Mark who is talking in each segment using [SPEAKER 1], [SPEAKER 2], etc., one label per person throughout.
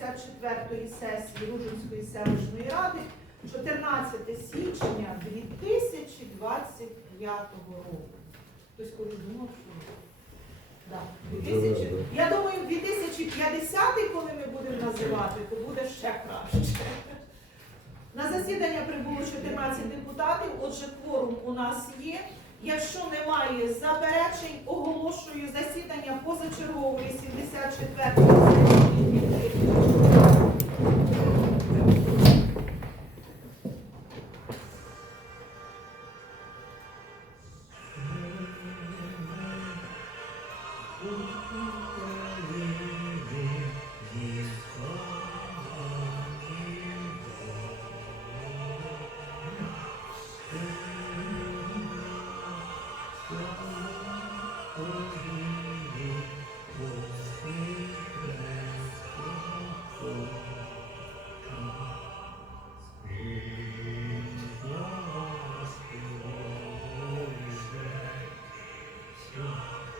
[SPEAKER 1] 74-ї сесії Ружинської селищної ради 14 січня 2025 року. Хтось колись думав, що да, 2000. я думаю, 2050, коли ми будемо називати, то буде ще краще. На засідання прибуло 14 депутатів, отже, кворум у нас є. Якщо немає заперечень, оголошую засідання позачергової 74-ї сесії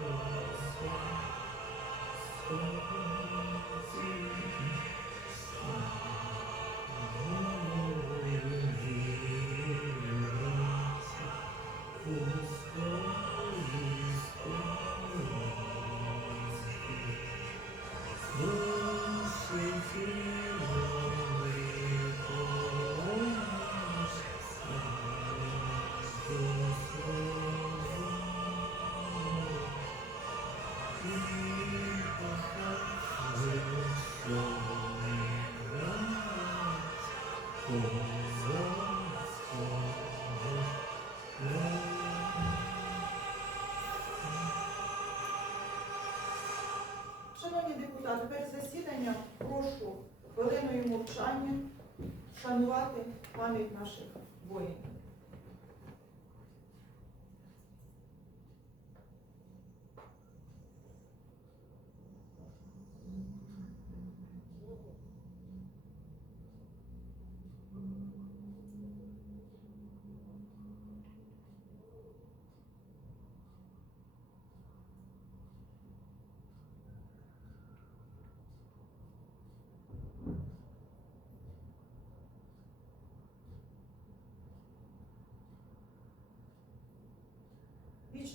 [SPEAKER 1] Thank you. Депутати, тепер засідання прошу хвилиною мовчання шанувати пам'ять наших воїнів.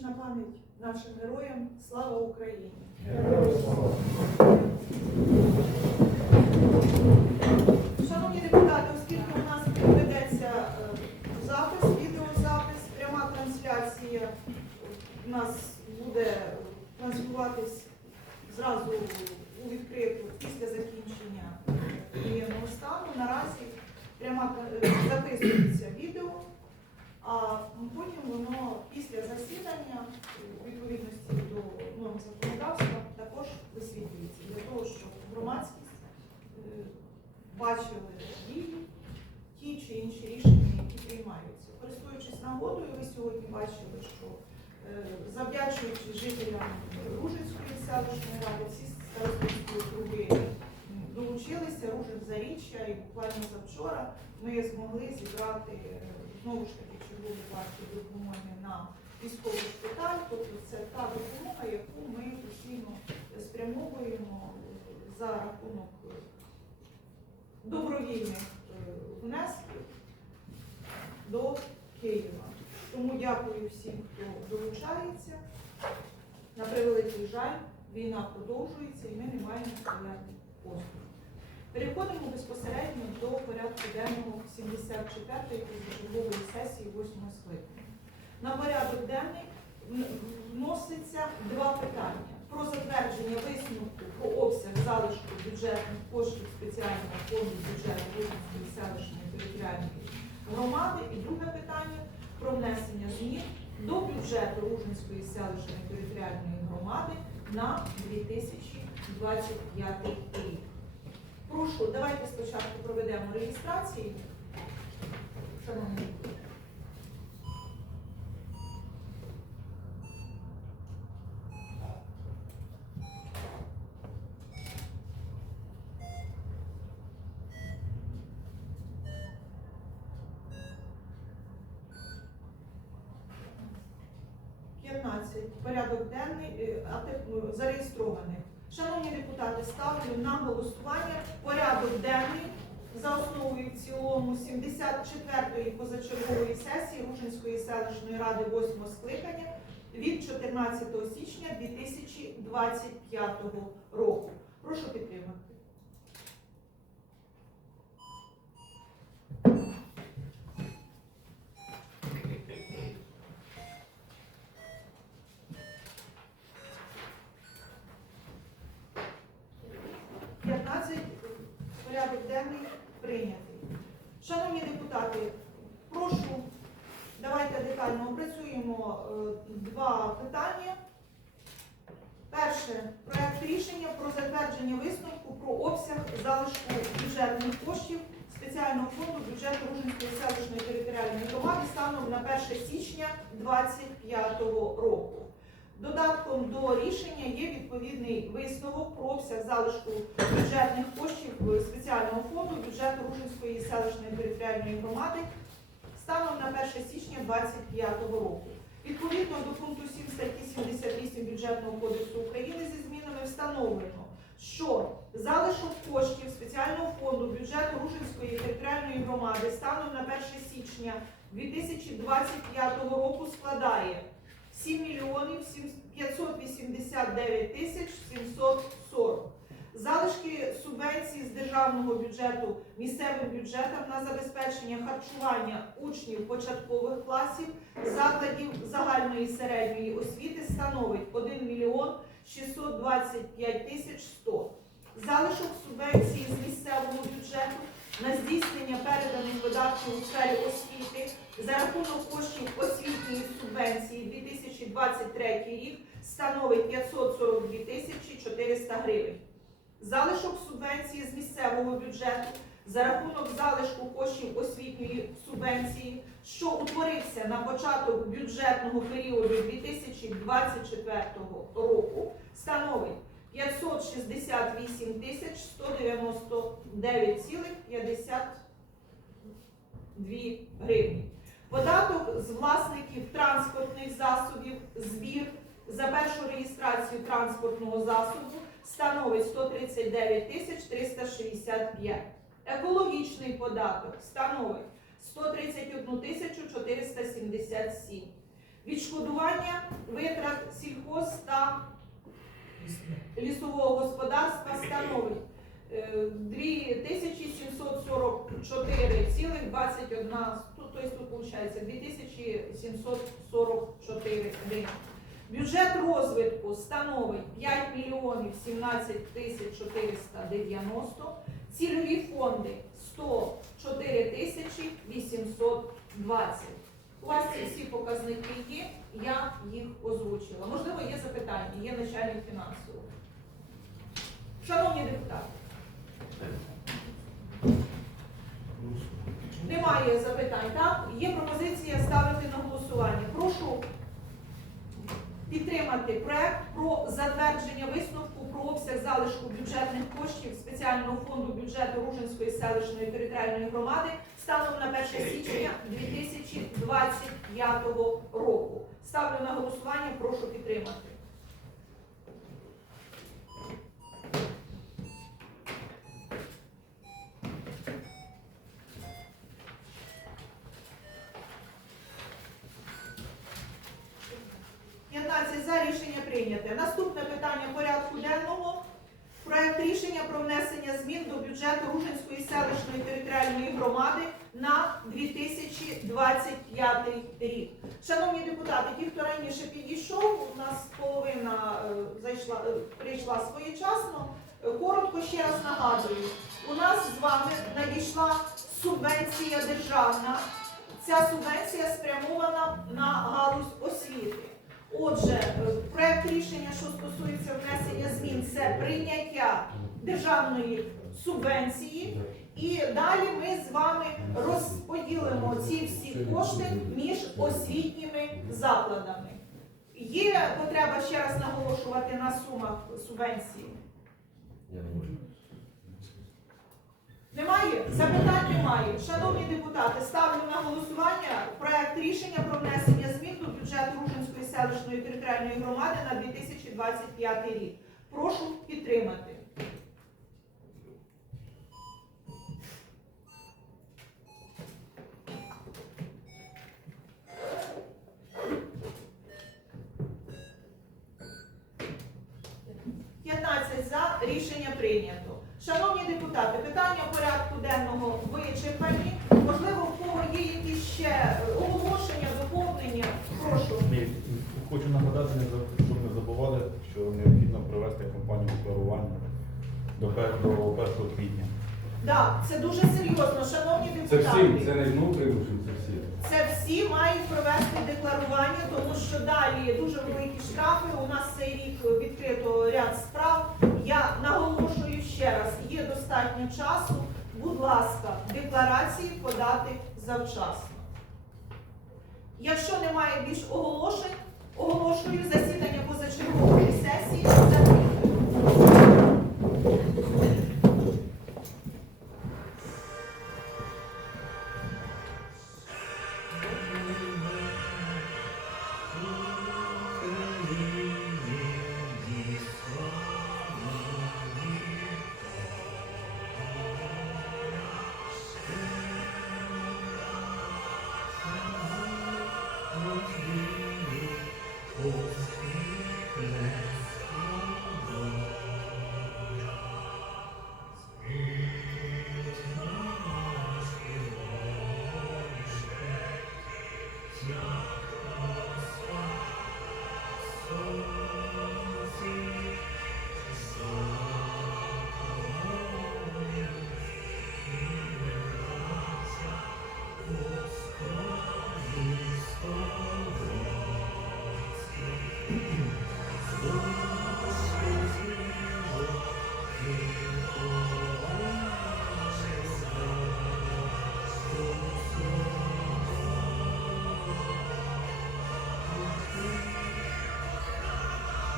[SPEAKER 1] Вічна пам'ять нашим героям. Слава Україні! Шановні відповідності до норм законодавства також висвітлюється для того, щоб громадськість е, бачили дії, ті чи інші рішення, які приймаються. Користуючись нагодою, ви сьогодні бачили, що е, завдячуючи жителям Ружинської селищної ради, всі старостинські округи долучилися, Ружин заріччя і буквально завчора ми змогли зібрати е, знову ж таки чергову партію допомоги на військовий шпиталь. Тобто це та допомога, яку ми постійно спрямовуємо за рахунок е, добровільних е, внесків до Києва. Тому дякую всім, хто долучається. На превеликий жаль, війна продовжується і ми не маємо стояти осторонь. Переходимо безпосередньо до порядку денного 74-ї позачергової сесії 8 скликання. На порядок денний вноситься два питання. Про затвердження висновку про обсяг залишку бюджетних коштів спеціального фонду бюджету Рівненської селищної територіальної громади. І друге питання про внесення змін до бюджету Ружинської селищної територіальної громади на 2025 рік. Прошу, давайте спочатку проведемо реєстрацію. Шановні депутати. П'ятнадцять. Порядок денний е, е, зареєстрованих Шановні депутати, ставлю на голосування порядок денний за основу і в цілому 74-ї позачергової сесії Ружинської селищної ради 8 скликання від 14 січня 2025 року. Прошу підтримати. П'ятнадцять порядок денний прийнятий. Шановні депутати, прошу, давайте детально опрацюємо е, два питання. Перше проект рішення про затвердження висновку про обсяг залишку бюджетних коштів спеціального фонду бюджету Ружинської селищної територіальної громади станом на 1 січня 2025 року. Додатком до рішення є відповідний висновок про обсяг залишку бюджетних коштів спеціального фонду бюджету Ружинської селищної територіальної громади станом на 1 січня 2025 року. Відповідно до пункту 7 статті 78 бюджетного кодексу України зі змінами встановлено, що залишок коштів спеціального фонду бюджету Ружинської територіальної громади станом на 1 січня 2025 року складає 7 мільйонів 589 тисяч 740. Залишки субвенції з державного бюджету місцевим бюджетам на забезпечення харчування учнів початкових класів закладів загальної середньої освіти становить 1 мільйон 625 тисяч 100. Залишок субвенції з місцевого бюджету на здійснення переданих видатків у сфері освіти за рахунок коштів освітньої субвенції 2023 рік становить 542 тисячі 400 гривень. Залишок субвенції з місцевого бюджету за рахунок залишку коштів освітньої субвенції, що утворився на початок бюджетного періоду 2024 року, становить 568 тисяч 199,52 гривні. Податок з власників транспортних засобів, збір за першу реєстрацію транспортного засобу становить 139 тисяч 365. Екологічний податок становить 131 тисячу 477. Відшкодування витрат сільхоз та лісового господарства становить е, 2744,21, тут, тобто тут виходить 2744 гривень. Бюджет розвитку становить 5 мільйонів 17 тисяч 490, цільові фонди 104 тисячі 820. У вас всі показники є, я їх озвучила. Можливо, є запитання, є начальник фінансового. Шановні депутати, немає запитань, так? Є пропозиція ставити на голосування. Прошу підтримати проект про затвердження висновку про обсяг залишку бюджетних коштів спеціального фонду бюджету Ружинської селищної територіальної громади станом на 1 січня 2025 року. Ставлю на голосування, прошу підтримати. П'ятнадцять за рішення прийняте. Наступне питання порядку денного. Проект рішення про внесення змін до бюджету Ружинської селищної територіальної громади на 2025 рік. Шановні депутати, ті, хто раніше підійшов, у нас половина е, зайшла, е, прийшла своєчасно. Е, Коротко ще раз нагадую, у нас з вами надійшла субвенція державна. Ця субвенція спрямована на галузь освіти. Отже, е, проект рішення, що стосується внесення змін, це прийняття державної субвенції, і далі ми з вами розподілимо ці всі кошти між освітніми закладами. Є потреба ще раз наголошувати на сумах субвенції? Немає? Запитань немає. Шановні депутати, ставлю на голосування проект рішення про внесення змін до бюджету Ружинської селищної територіальної громади на 2025 рік.
[SPEAKER 2] Прошу підтримати. За рішення прийнято. Шановні депутати, питання порядку денного вичерпані. Можливо, в кого є якісь ще оголошення, доповнення. Прошу.
[SPEAKER 3] Хочу нагадати, забували, що необхідно провести кампанію декларування до до 1 квітня.
[SPEAKER 2] Так, це дуже серйозно, шановні
[SPEAKER 4] Це
[SPEAKER 2] депутати.
[SPEAKER 4] всі, це не внутрішні, це всі.
[SPEAKER 2] Це всі мають провести декларування, тому що далі дуже великі штрафи. У нас цей рік відкрито ряд справ. Я наголошую ще раз: є достатньо часу. Будь ласка, декларації подати завчасно. Якщо немає більш оголошень, оголошую засідання позачергової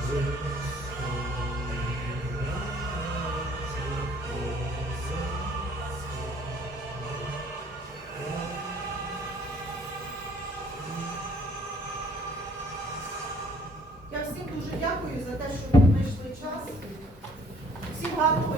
[SPEAKER 2] Я всім дуже дякую за те, що ви знайшли час. Всім гарного.